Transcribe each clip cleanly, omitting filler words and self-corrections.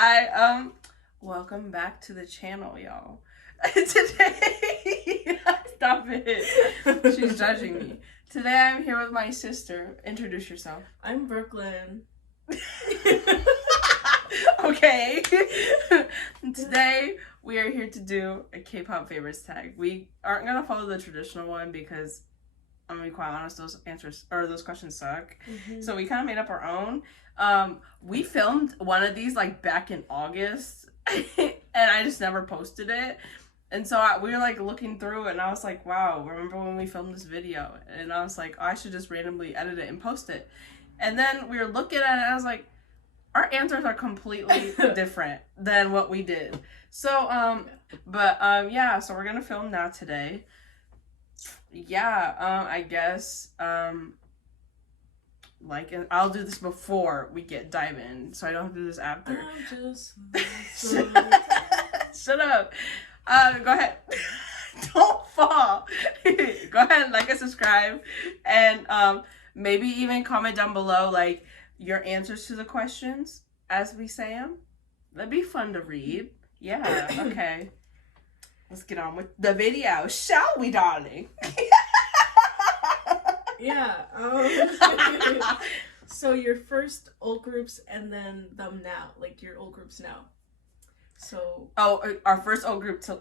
Hi, welcome back to the channel, y'all. Today, stop it. She's judging me. Today I'm here with my sister. Introduce yourself. I'm Brooklyn. Okay. Today we are here to do a K-pop favorites tag. We aren't gonna follow the traditional one because I'm gonna be quite honest, those questions suck. Mm-hmm. So we kind of made up our own. We filmed one of these like back in August, and I just never posted it. And so we were like looking through, and I was like, "Wow, remember when we filmed this video?" And I was like, oh, "I should just randomly edit it and post it." And then we were looking at it, and I was like, "Our answers are completely different than what we did." So, yeah. So we're gonna film that today. Yeah, I guess, like, I'll do this before we dive in, so I don't have to do this after. Shut up. Go ahead. Don't fall. Go ahead, like and subscribe, and, maybe even comment down below, like, your answers to the questions as we say them. That'd be fun to read. Yeah, okay. Let's get on with the video, shall we, darling? Yeah. So your first old groups and then them now, like your old groups now. So. Oh, our first old group okay.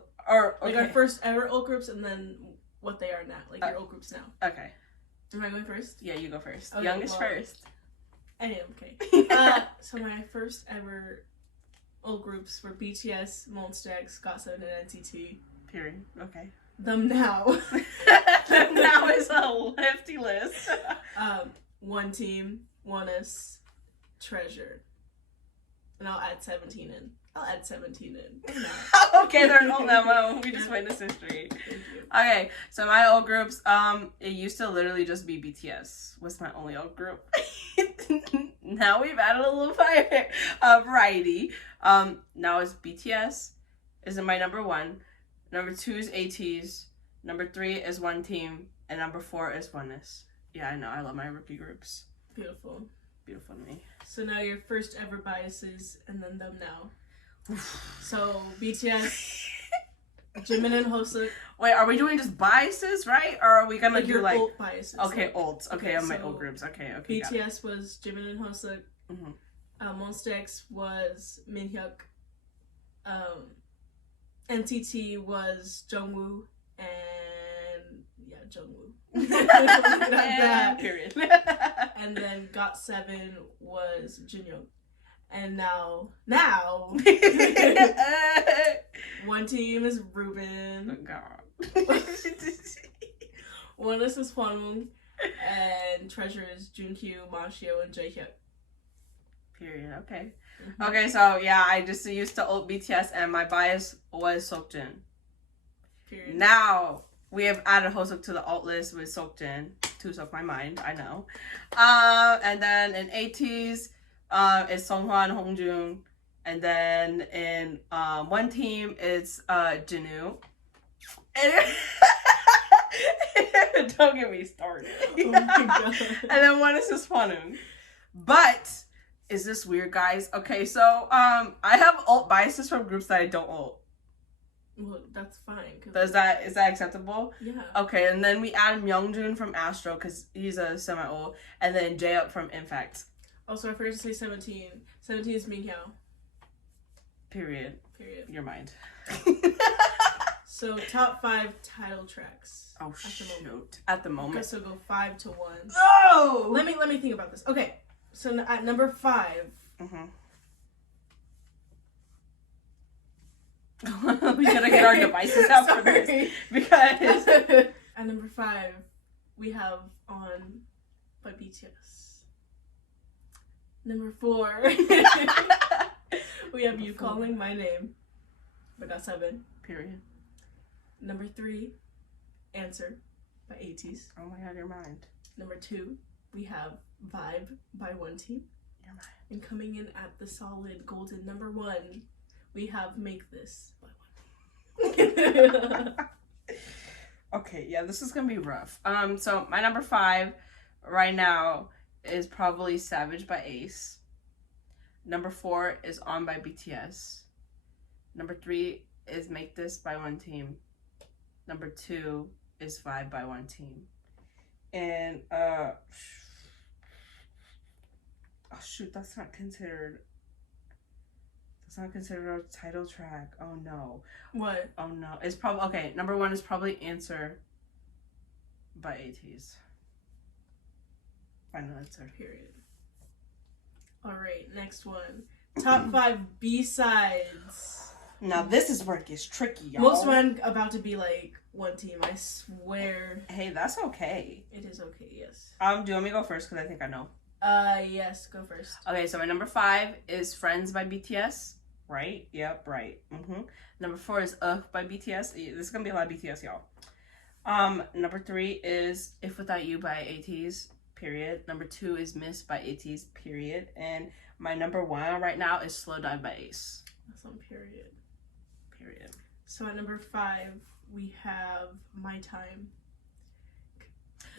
Like our first ever old groups and then what they are now, like your old groups now. Okay. Am I going first? Yeah, you go first. Okay, Youngest first. I am, okay. So my first ever old groups were BTS, Monsta X, GOT7, and NCT. Period. Okay. Them now. Them now is a hefty list. One Team, ONEUS, Treasure. And I'll add 17 in. Okay, there's no memo. We just witnessed history. Thank you. Okay, so my old groups, it used to literally just be BTS was my only old group. Now we've added a little variety. Now it's BTS is my number 1. Number 2 is ATEEZ. Number 3 is One Team. And number 4 is ONEUS. Yeah, I know. I love my rookie groups. Beautiful. Beautiful to me. So now your first ever biases and then them now. So BTS, Jimin and Hoseok. Wait, are we doing just biases, right? Or are we gonna do like old biases? Okay, like, olds. Okay, on my so old groups. Okay. BTS was Jimin and Hoseok. Mm-hmm. Monsta X was Minhyuk. NCT was Jungwoo and Jungwoo. That. Period. And then GOT7 was Jinyoung. And now One Team is Ruben. Oh God. ONEUS is Hwanwoong. And Treasure is Junkyu, Manshio, and Jaehyuk. Period. Okay. Mm-hmm. Okay, so yeah, I just used to old BTS and my bias was Seokjin. Period. Now we have added Hoseok to the alt list with Seokjin. To soak my mind, I know. And then in ATEEZ, it's Songhwan, Hongjun. And then in One Team, it's Jinu. Don't get me started. Oh my God. And then one is just Hwanwoong. But is this weird, guys? Okay, so I have alt biases from groups that I don't alt. Well, that's fine. Is that acceptable? Yeah. Okay, and then we add Myungjun from Astro because he's a semi-old, and then Jaehyuk from Infact. Also, I forgot to say 17. 17 is Minhyuk. Period. Your mind. So top 5 title tracks. Oh shoot! At the moment. Okay, so go 5 to 1. Oh. Let me think about this. Okay, so at number 5. Mm-hmm. We gotta get our devices out for this because at number 5 we have On by BTS. Number 4 we have You Calling My Name by GOT7. Period. Number 3, Answer by ATEEZ. Oh my God, your mind. Number 2, we have Vibe by One Team. Your mind. And coming in at the solid golden number 1, we have Make This by One Team. Okay, yeah, this is gonna be rough. So my number 5 right now is probably Savage by Ace. Number 4 is On by BTS. Number 3 is Make This by One Team. Number 2 is Vibe by One Team. And oh shoot, that's not considered a title track. Oh no. What? Oh no. It's probably okay. Number 1 is probably Answer by ATEEZ. Final answer. Period. Alright, next one. Top 5 B-sides. Now this is where it gets tricky, y'all. Most of mine about to be like One Team, I swear. Hey, that's okay. It is okay, yes. Do you want me to go first? Because I think I know. Yes, go first. Okay, so my number 5 is Friends by BTS. Right? Yep, right. Number 4 is by BTS. This is gonna be a lot of BTS, y'all. Number 3 is If Without You by ATEEZ. Period. Number 2 is Miss by ATEEZ. Period. And my number 1 right now is Slow Dive by Ace. That's on period. Period. So at number 5, we have My Time.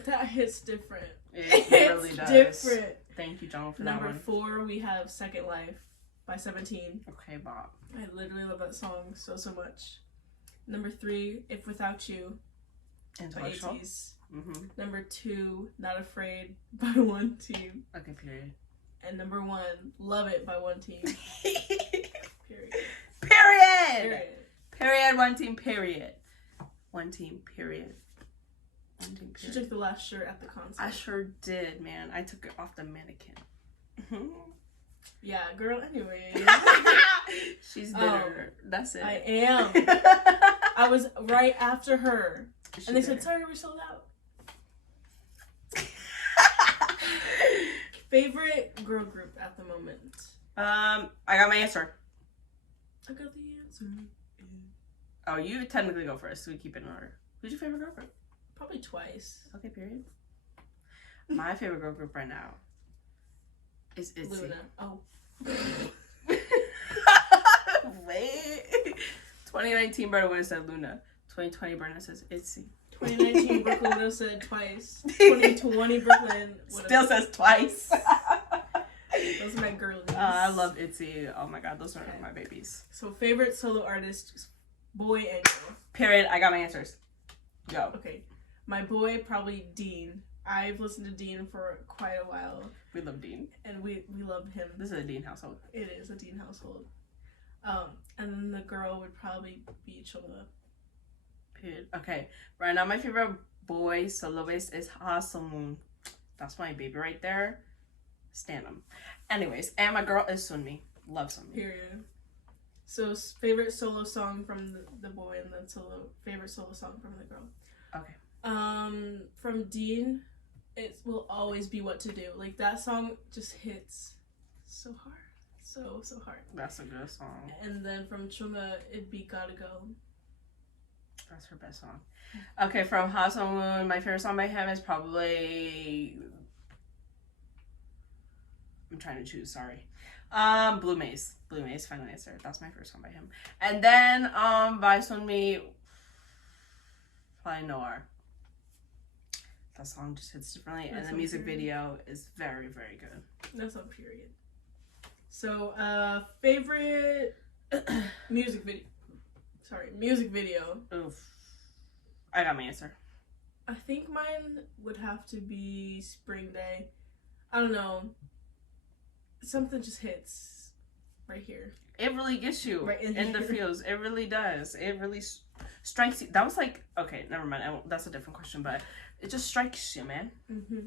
That hits different. It really does. Different. Thank you, John, for Number that one. 4, we have Second Life by 17. Okay, Bob. I literally love that song so much. Number 3, If Without You by Intellectual. ATEEZ. Number 2, Not Afraid by One Team. Okay, period. And number 1, Love It by One Team. Period. Period! Period. One Team, period. One Team, period. One Team, She period. took the last shirt at the concert. I sure did, man. I took it off the mannequin. Yeah, girl, anyway. She's bitter. That's it. I am. I was right after her. And they said, sorry, we're sold out. Favorite girl group at the moment? I got my answer. I got the answer. Oh, you technically go first, so we keep it in order. Who's your favorite girl group? Probably Twice. Okay, period. My favorite girl group right now is ITZY. Luna. Oh. Wait. 2019 Berna said Luna. 2020 Berna says ITZY. 2019 Brooklyn would have said Twice. 2020 Brooklyn still says Twice. Those are my girlies. I love ITZY. Oh my god, those are my babies. So favorite solo artist, boy and girl. Period. I got my answers. Go. Okay. My boy, probably Dean. I've listened to Dean for quite a while. We love Dean. And we love him. This is a Dean household. It is a Dean household. And then the girl would probably be Chunga. Period. Okay. Right now, my favorite boy soloist is Ha Sung-moon. That's my baby right there. Stan him. Anyways, and my girl is Sunmi. Love Sunmi. Period. So favorite solo song from the boy, and then favorite solo song from the girl. Okay. From Dean, it will always be What to Do. Like, that song just hits so hard. So hard. That's a good song. And then from Chunga, it'd be Gotta Go. That's her best song. Okay, from Ha Sung-moon, my favorite song by him is probably... I'm trying to choose, sorry. Blue Maze. Blue Maze, final answer. That's my first song by him. And then, by Sunmi, probably Noir. That song just hits differently, and the music video is very, very good. That's on period. So, favorite music video. Sorry, music video. Oof. I got my answer. I think mine would have to be Spring Day. I don't know. Something just hits right here. It really gets you right in the feels. It really does. It really strikes you. That was like, okay, never mind. That's a different question, but it just strikes you, man. Mm-hmm.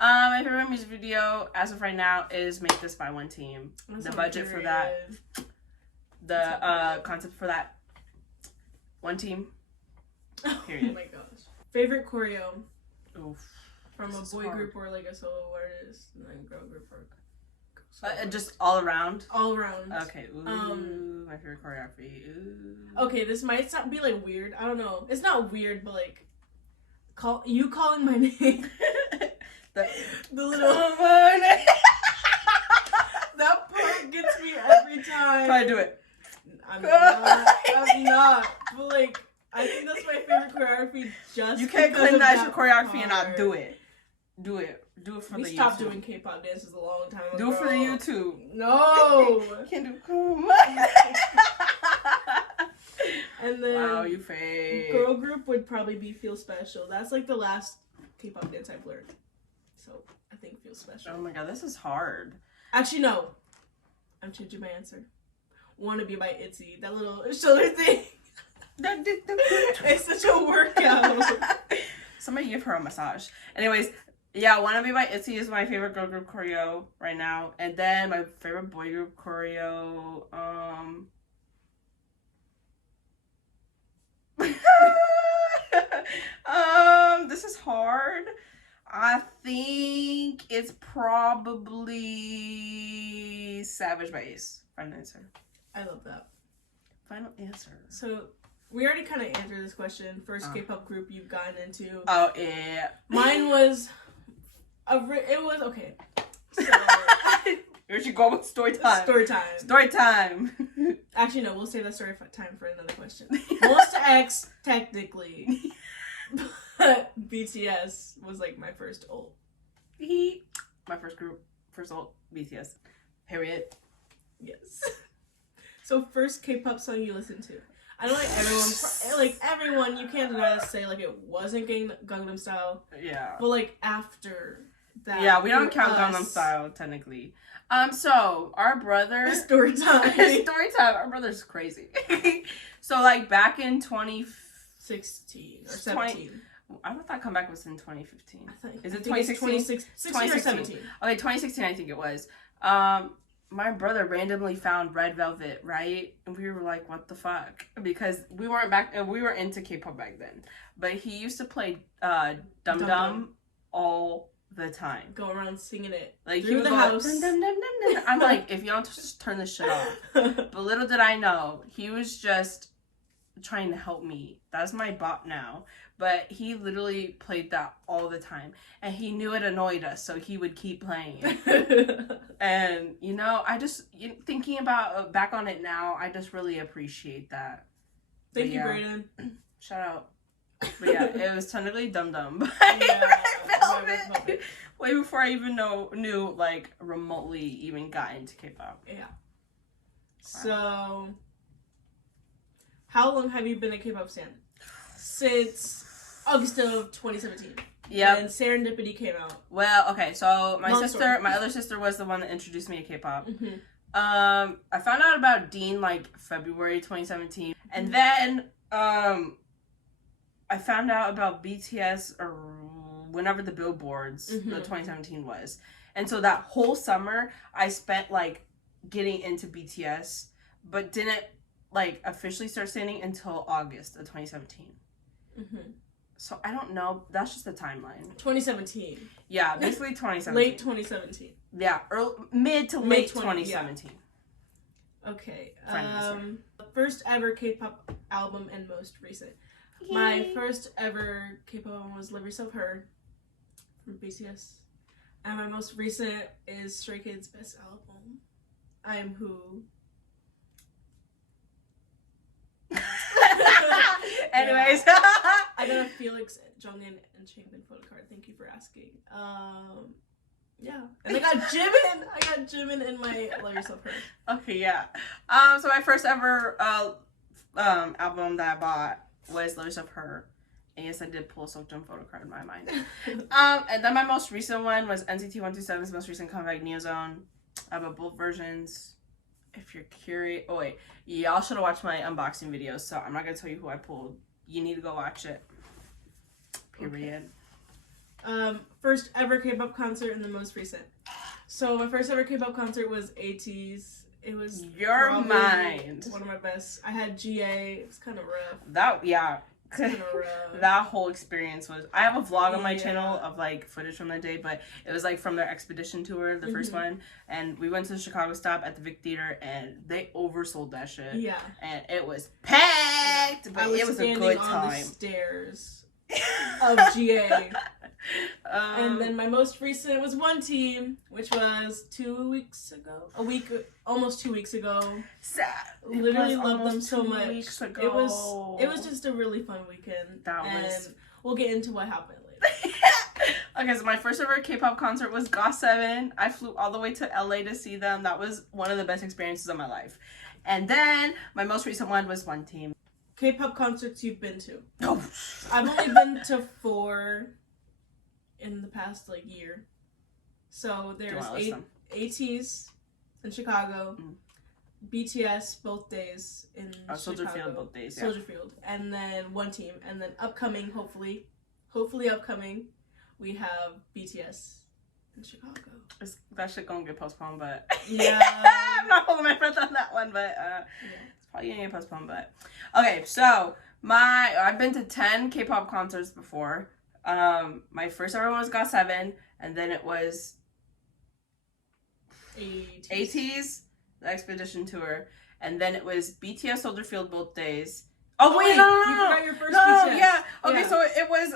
My favorite music video as of right now is Make This by One Team. That's the budget for that, the concept for that, One Team. Period. Oh my gosh. Favorite choreo Oof. from a boy group or like a solo artist, and then girl group or just all around. All around. Okay. Ooh, my favorite choreography. Ooh. Okay, this might be like weird. I don't know. It's not weird, but like calling my name. the little that part gets me every time. Try to do it. I'm not. But like, I think that's my favorite choreography. Just you can't claim that as your choreography and not do it. Do it. Do it for we the stopped YouTube. doing K-pop dances a long time ago. Do it for the YouTube. No. Can't do come. And then Wow, you fake. girl group would probably be Feel Special. That's like the last K-pop dance I've learned. So I think Feel Special. Oh my god, this is hard. Actually, no. I'm changing my answer. Wanna Be by ITZY. That little shoulder thing. It's such a workout. Somebody give her a massage. Anyways, yeah, Wanna Be by ITZY is my favorite girl group choreo right now. And then my favorite boy group choreo, this is hard. I think it's probably Savage by Ace. Final answer. I love that. Final answer. So we already kind of answered this question. First K-pop group you've gotten into. Oh yeah. Mine was it was okay. So Here she go with story time. story time. Story time. Actually, no. We'll save that story time for another question. Monster X, technically, but BTS was like my first ult. My first group, first ult, BTS. Period. Yes. So first K-pop song you listened to. I know everyone, you can't deny to say like it wasn't Gangnam Style, Yeah. but like after that. Yeah, we don't for count us- Gangnam Style technically. So our brother. Story time. Story time. Our brother's crazy. So like back in 16 or 17. I thought that comeback was in 2015. Is it 2016 or 17? Okay, 2016 I think it was. My brother randomly found Red Velvet, right? And we were like, what the fuck? Because we were into K-pop back then. But he used to play Dum Dum Dum Dum. all the time. Go around singing it Like through he the would house. go, dum, dum, dum, dum, dum. I'm like, if you don't just turn this shit off. But little did I know, he was just trying to help me. That's my bot now. But he literally played that all the time. And he knew it annoyed us, so he would keep playing. And, thinking about back on it now, I just really appreciate that. Thank But you, yeah. Brayden. Shout out. But yeah, it was technically Dum Dum by Yeah, Red by Red Velvet. Velvet. Way before I even knew like remotely even got into K-pop. Yeah. So, how long have you been a K-pop stan? Since August of 2017. Yeah. When Serendipity came out. Well, okay, so my Long story. my other sister was the one that introduced me to K-pop. Mm-hmm. I found out about Dean like February 2017, and then I found out about BTS or whenever the Billboards the 2017 was, and so that whole summer I spent like getting into BTS, but didn't like officially start standing until August of 2017. Mm-hmm. So I don't know. That's just the timeline. 2017. Yeah, basically 2017. Late 2017. Yeah, mid to late 20, 2017. Yeah. Okay. Fine, First ever K-pop album and most recent. Yay. My first ever K-pop album was Live Yourself Her from BTS. And my most recent is Stray Kids' best album, I Am Who. Anyways. I got a Felix, Jongin, and Changbin photo card. Thank you for asking. Yeah. And I got Jimin in my Love Yourself Her. Okay, yeah. So my first ever album that I bought was Love Yourself Her. And yes, I did pull a Seokjung photo card in my mind. And then my most recent one was NCT 127's most recent comeback, Neozone. I bought both versions. If you're curious, oh wait, y'all should have watched my unboxing videos, so I'm not gonna tell you who I pulled. You need to go watch it. Period. Okay. First ever K-pop concert and the most recent. So my first ever K-pop concert was ATEEZ. It was Your probably mind. one of my best. I had GA. It was kind of rough. That that whole experience was. I have a vlog on my Yeah. channel of like footage from that day, but it was like from their expedition tour, the first one, and we went to the Chicago stop at the Vic Theater, and they oversold that shit. Yeah. And it was packed, but it was a good on time. the stairs of GA. And then my most recent was One Team, which was 2 weeks ago. Almost 2 weeks ago. Sad. Literally It was loved them almost so 2 much. weeks ago. It was just a really fun weekend. That and was- we'll get into what happened later. Okay, so my first ever K-pop concert was GOT7. I flew all the way to LA to see them. That was one of the best experiences of my life. And then my most recent one was One Team. K-pop concerts you've been to? Oh. I've only been to 4 in the past year. So there's ATs in Chicago, BTS both days in Soldier Chicago. Field both days. Soldier Field, and then One Team, and then upcoming, hopefully upcoming, we have BTS in Chicago. That shit gonna get postponed, but yeah, I'm not holding my breath on that one, but it's probably gonna get postponed. But okay, so I've been to 10 K-pop concerts before. My first ever one was GOT7, and then it was ATs, the Expedition Tour, and then it was BTS Soldier Field both days. Oh wait, no. You forgot your first BTS. Yeah. Okay, so it was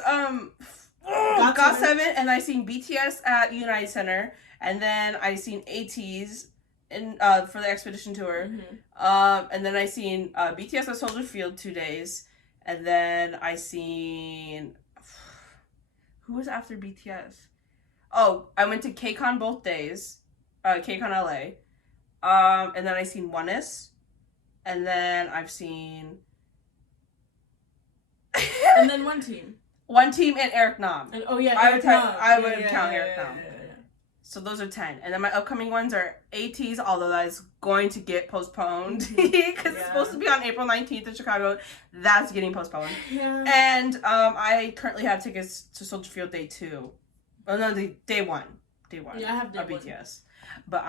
GOT7, and I seen BTS at United Center, and then I seen ATs in for the Expedition Tour, and then I seen BTS at Soldier Field 2 days, and then I seen who was after BTS? Oh, I went to KCON both days. KCON LA. And then I seen Oneness. And then I've seen and then One Team. One Team and Eric Nam. And I would count Eric Nam. So those are 10. And then my upcoming ones are ATs, although that is going to get postponed because it's supposed to be on April 19th in Chicago. That's getting postponed. Yeah. And I currently have tickets to Soldier Field Day 2. Oh no, day 1. Day 1. Yeah, I have day 1. BTS. But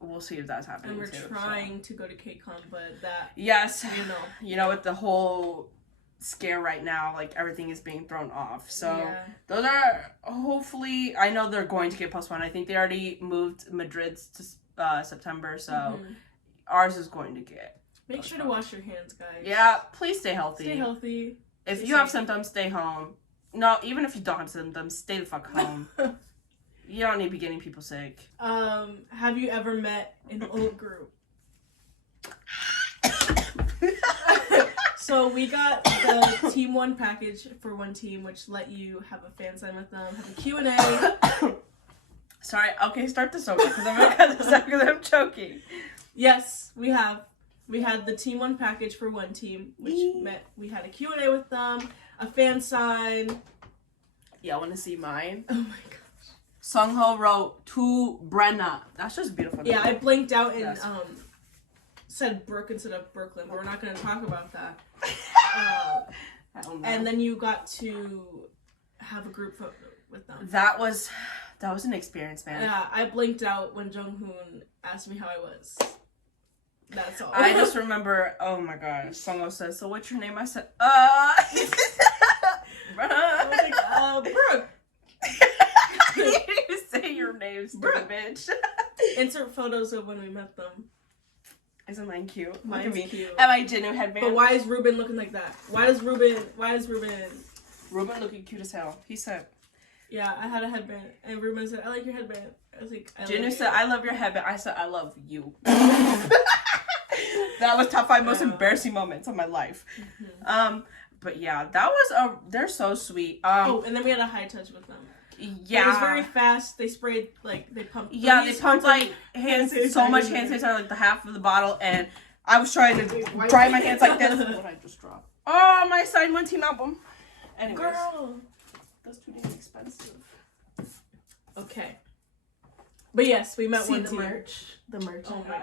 we'll see if that's happening. And we're trying to go to KCON, but that you know, with the whole scare right now, everything is being thrown off. So those are hopefully, I know they're going to get postponed. I think they already moved Madrid's to September, so ours is going to get Make sure to wash your hands, guys. Yeah, please stay healthy. Stay healthy. If you have symptoms, stay home. No, even if you don't have symptoms, stay the fuck home. You don't need to be getting people sick. Have you ever met an old group? So we got the Team 1 package for One Team, which let you have a fan sign with them, have a Q&A. Sorry, okay, start this over because I'm gonna cut this out because I'm choking. Yes, we have. We had the Team 1 package for One Team, which meant we had a Q&A with them, a fan sign. Yeah, I want to see mine. Oh my gosh. Sungho wrote to Brenna. That's just beautiful. Yeah, I blinked out and said Brooke instead of Brooklyn, but we're not going to talk about that. And then you got to have a group photo with them. That was an experience, man. Yeah, I blinked out when Junghoon asked me how I was. That's all. I just remember, oh my gosh, Sungho says, so what's your name? I said, I was like, Brooke. You say your name, stupid bitch. Insert photos of when we met them. Isn't mine cute? Mine's cute. And my Jinu headband. But why is Ruben looking like that? Why is Ruben? Ruben looking cute as hell. He said. Yeah, I had a headband, and Ruben said, I like your headband. I was like, Jinu said, I love your headband. I said, I love you. That was top 5 most embarrassing moments of my life. But yeah, that was they're so sweet. And then we had a high touch with them. Yeah, it was very fast. They sprayed they pumped. Yeah, they pumped so much hand sanitizer, the half of the bottle, and I was trying to dry my hands like this. What I just dropped. Oh, my signed One Team album. Anyways, girl, that's too damn expensive. Okay, but yes, we met One Team. The merch. Oh my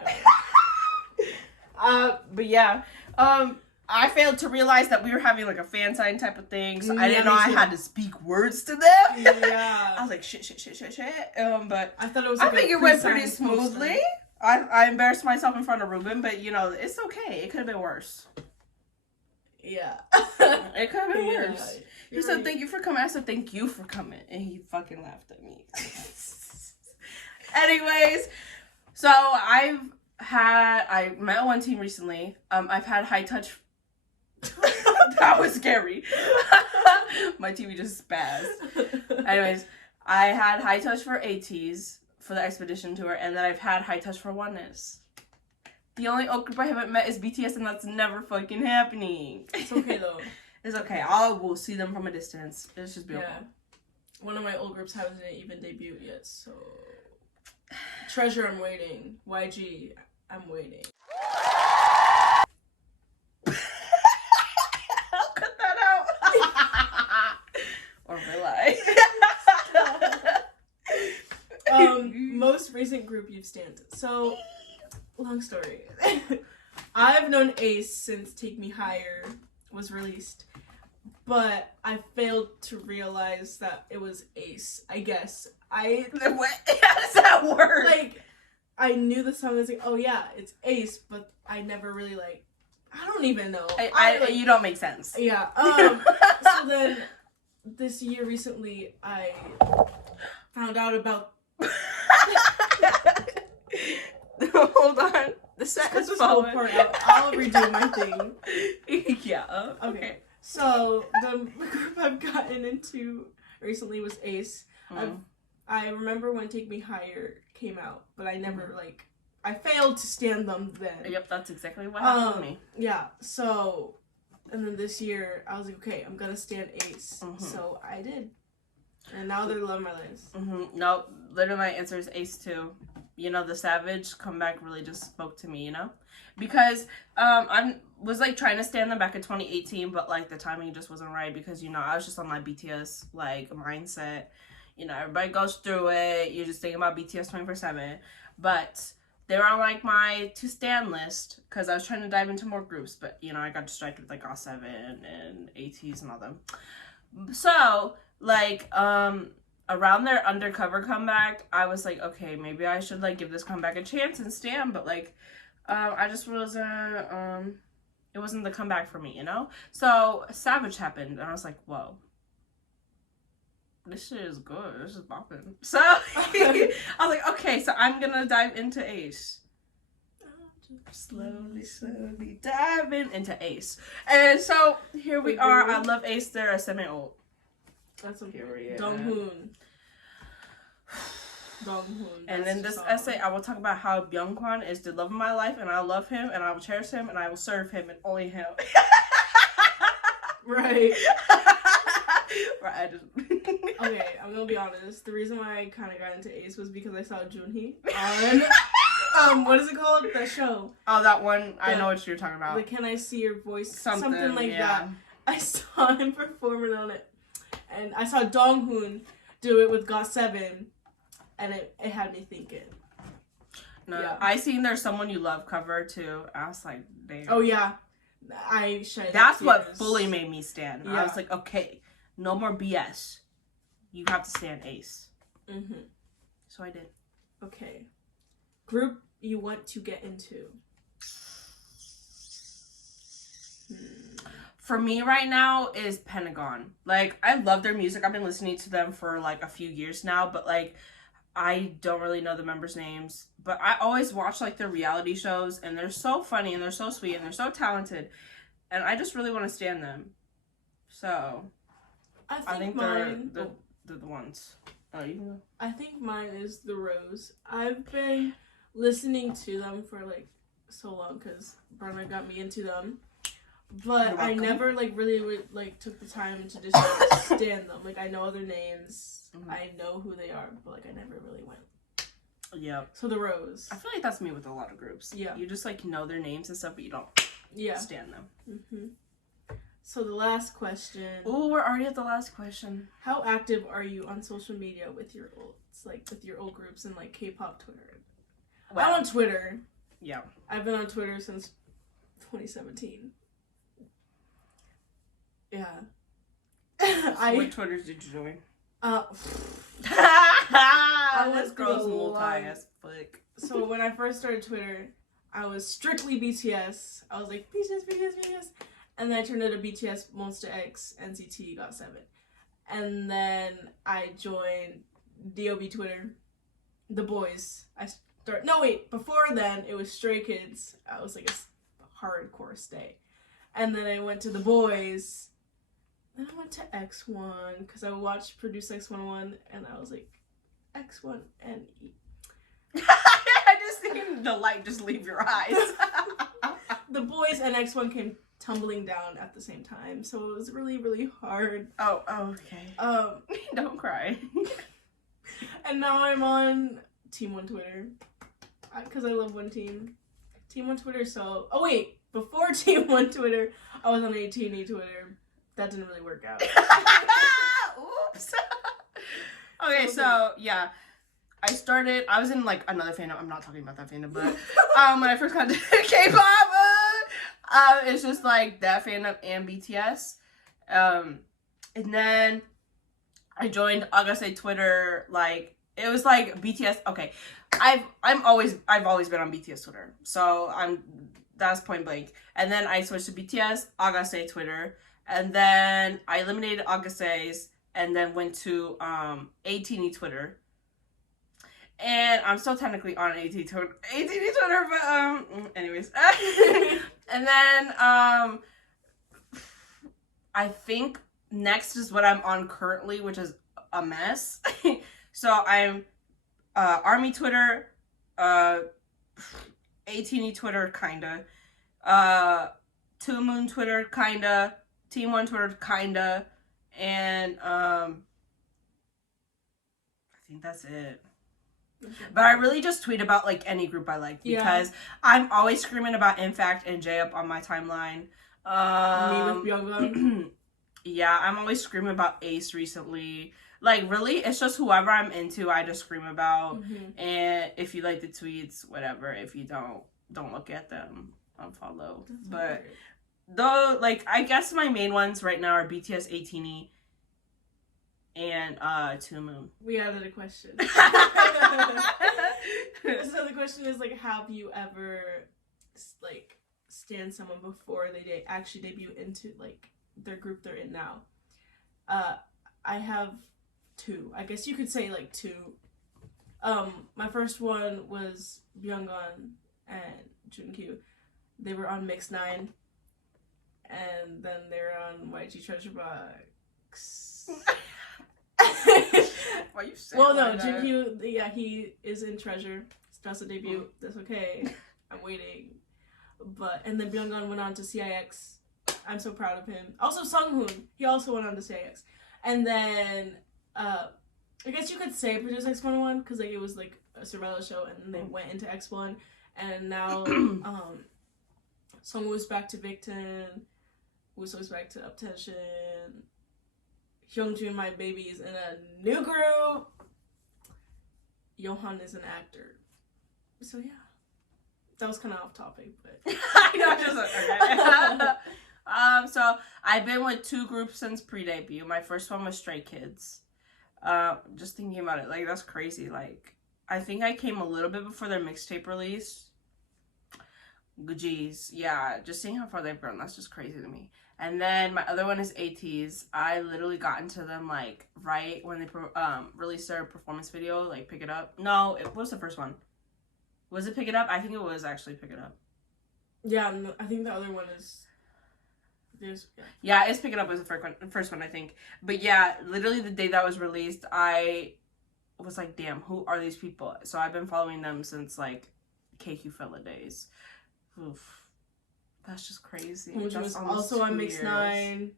god. But yeah, I failed to realize that we were having a fan sign type of thing, so I didn't know I had to speak words to them. Yeah. I was like, shit. But I thought it was. I think it went pretty smoothly. I embarrassed myself in front of Ruben, but it's okay. It could have been worse. Yeah. It could have been worse. He said, right. Thank you for coming. I said, thank you for coming. And he fucking laughed at me. Anyways, so I met One Team recently. I've had high touch. That was scary. My TV just spazzed. Anyways, I had high touch for ATs for the Expedition Tour, and then I've had high touch for Oneness. The only old group I haven't met is BTS, and that's never fucking happening. It's okay though. It's okay. We'll see them from a distance. It's just beautiful. one of my old groups hasn't even debuted yet, so Treasure, I'm waiting. YG, I'm waiting. I'll cut that out. Or will I? Most recent group you've stanned. So, long story. I've known Ace since Take Me Higher was released, but I failed to realize that it was Ace, I guess. What? How does that work? Like, I knew the song was like, oh yeah, it's Ace, but I never really, like, I don't even know. You don't make sense. Yeah. So then, this year recently, I found out about... Hold on. The set is whole part out. I'll redo my thing. Yeah. Okay. So the group I've gotten into recently was Ace. I remember when Take Me Higher came out, but I never I failed to stand them then. Yep, that's exactly what happened to me. Yeah. So, and then this year I was like, okay, I'm gonna stand Ace. So I did, and now they're Love My Lives. No, literally my answer is Ace too. You know, the Savage comeback really just spoke to me, you know? Because I was, like, trying to stand them back in 2018, but, like, the timing just wasn't right because, you know, I was just on my BTS, like, mindset. You know, everybody goes through it. You're just thinking about BTS 24/7. But they were on, like, my to-stand list because I was trying to dive into more groups. But, you know, I got distracted with, like, GOT7 and ATEEZ and all them. So, like, around their Undercover comeback, I was like, okay, maybe I should, like, give this comeback a chance and stand, but, like, I just wasn't, it wasn't the comeback for me, you know? So, Savage happened, and I was like, whoa. This shit is good. This is bopping. So, I was like, okay, so I'm gonna dive into Ace. Slowly diving into Ace. And so, here we are. I love Ace. They're a semi-old. That's a period. Donghoon. And in this essay, I will talk about how Byungkwan is the love of my life, and I love him, and I will cherish him, and I will serve him, and only him. Right. Right. Okay, I'm gonna be honest. The reason why I kind of got into Ace was because I saw Junhee on what is it called? The show. Oh, that one. I know what you're talking about. Like, Can I See Your Voice? Something like that. I saw him performing on it. And I saw Donghoon do it with GOT7, and it had me thinking. No, yeah. I seen their Someone You Love cover too. I was like, damn. Oh yeah, I shed. That's what fully made me stand. Yeah. I was like, okay, no more BS. You have to stand Ace. So I did. Okay, group you want to get into. For me right now is Pentagon. Like, I love their music. I've been listening to them for, like, a few years now. But, like, I don't really know the members' names. But I always watch, like, their reality shows. And they're so funny. And they're so sweet. And they're so talented. And I just really want to stand them. So, I think they're the ones. Oh, you know? I think mine is The Rose. I've been listening to them for, like, so long. Because Brenna got me into them. But I never, like, really, like, took the time to just, like, stand them. Like, I know their names. I know who they are. But, like, I never really went. Yeah. So, The Rose. I feel like that's me with a lot of groups. Yeah. You just, like, know their names and stuff, but you don't stand them. So, the last question. Oh, we're already at the last question. How active are you on social media with your old groups and, like, K-pop Twitter? Well, I'm on Twitter. Yeah. I've been on Twitter since 2017. Yeah. What Twitters did you join? This girl's multi as fuck. So when I first started Twitter, I was strictly BTS. I was like, BTS. And then I turned into BTS, Monsta X, NCT, GOT7. And then I joined DOB Twitter, The Boys. Before then, it was Stray Kids. I was like a hardcore stay. And then I went to The Boys. Then I went to X1 because I watched Produce X101 and I was like, X1 and E. I just seen the light just leave your eyes. The Boys and X1 came tumbling down at the same time. So it was really, really hard. Oh, okay. Don't cry. And now I'm on Team One Twitter. Because I love One Team. Team One Twitter, so... Oh, wait. Before Team One Twitter, I was on 18E Twitter. That didn't really work out. Oops. Okay, so, yeah. I was in, like, another fandom. I'm not talking about that fandom, but when I first got into K-pop, it's just, like, that fandom and BTS. And then I joined August Twitter, like, it was, like, BTS. Okay, I've always been on BTS Twitter, so that's point blank. And then I switched to BTS, August Twitter, and then I eliminated August's, and then went to 18E Twitter. And I'm still technically on 18E Twitter, but anyways. And then I think next is what I'm on currently, which is a mess. So I'm Army Twitter, 18E Twitter, kinda, Two Moon Twitter, kinda, Team One Twitter, kinda, and I think that's it. But I really just tweet about, like, any group I like, because I'm always screaming about Infact and J-Up on my timeline. Me with Byunggun. Yeah, I'm always screaming about Ace recently. Like, really, it's just whoever I'm into, I just scream about. Mm-hmm. And if you like the tweets, whatever. If you don't look at them, unfollow. That's but weird. though, like, I guess my main ones right now are BTS, 18E, and Two Moon. We added a question. So the question is, like, have you ever, like, stan someone before they actually debut into, like, their group they're in now? I have two. I guess you could say, like, two. My first one was Byunggun and Junkyu. They were on Mix 9, and then they're on YG Treasure Box. Why you saying well, no, like Junkyu, yeah, he is in Treasure. That's a debut. That's okay. I'm waiting. And then Byunggun went on to CIX. I'm so proud of him. Also, Sunghoon, he also went on to CIX. And then, I guess you could say Produce X101, because, like, it was, like, a survival show, and then they went into X1, and now, Sungwoo's back to Victon, Wooso's back to Uptension, Hyungjun, my baby, is in a new group, Johan is an actor. So, yeah. That was kind of off topic, but... I know, just okay. So I've been with two groups since pre-debut. My first one was Stray Kids. Just thinking about it, like, that's crazy. Like, I think I came a little bit before their mixtape release. Geez, yeah, just seeing how far they've grown, that's just crazy to me. And then my other one is ATEEZ. I literally got into them, like, right when they released their performance video, like, Pick It Up. No, it was the first one. Was it Pick It Up? I think it was actually Pick It Up. Yeah, I think the other one is... Yeah, it's Pick It Up was the first one, I think. But yeah, literally the day that was released, I was like, damn, who are these people? So I've been following them since, like, KQ Fella days. Oof. That's just crazy. Which was also on Mix 9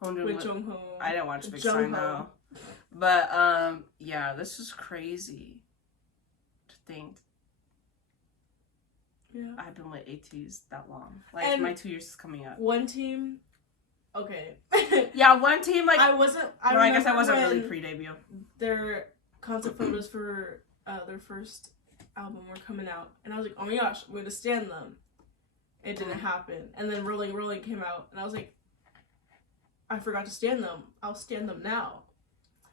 with Jongho. I didn't watch Mix 9 though. But, yeah, this is crazy to think. Yeah. I've been with ATEEZ that long. Like, and my 2 years is coming up. One team, okay. Yeah, one team, like... I guess I wasn't really pre-debut. Their concept photos for their first album were coming out. And I was like, oh my gosh, I'm going to stan them. It didn't happen. And then Rolling Rolling came out. And I was like, I forgot to stan them. I'll stan them now.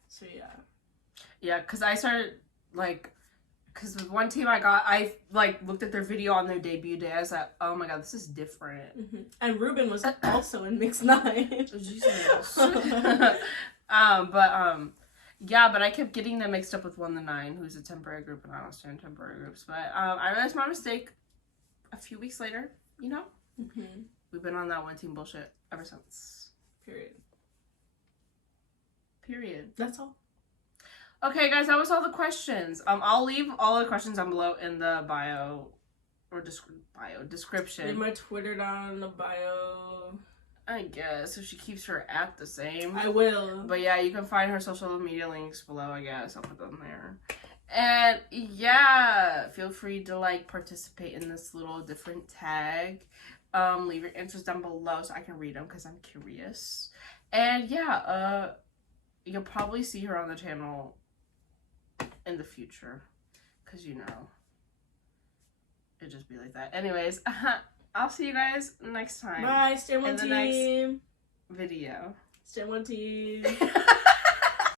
So, yeah. Yeah, because I started, like... Because with one team I like, looked at their video on their debut day. I was like, oh my god, this is different. Mm-hmm. And Ruben was also in Mix 9. Jesus. Yeah, but I kept getting them mixed up with 1THE9, who's a temporary group, and I don't stand temporary groups. But I realized my mistake a few weeks later, you know? Mm-hmm. We've been on that one team bullshit ever since. Period. That's all. Okay, guys, that was all the questions. I'll leave all the questions down below in the bio or bio description. Leave my Twitter down in the bio. I guess if she keeps her at the same. I will. But yeah, you can find her social media links below. I guess I'll put them there. And yeah, feel free to like participate in this little different tag. Leave your answers down below so I can read them because I'm curious. And yeah, you'll probably see her on the channel in the future, because you know it'd just be like that. Anyways, I'll see you guys next time. Bye. Stay one in the team. next video. Stay one team.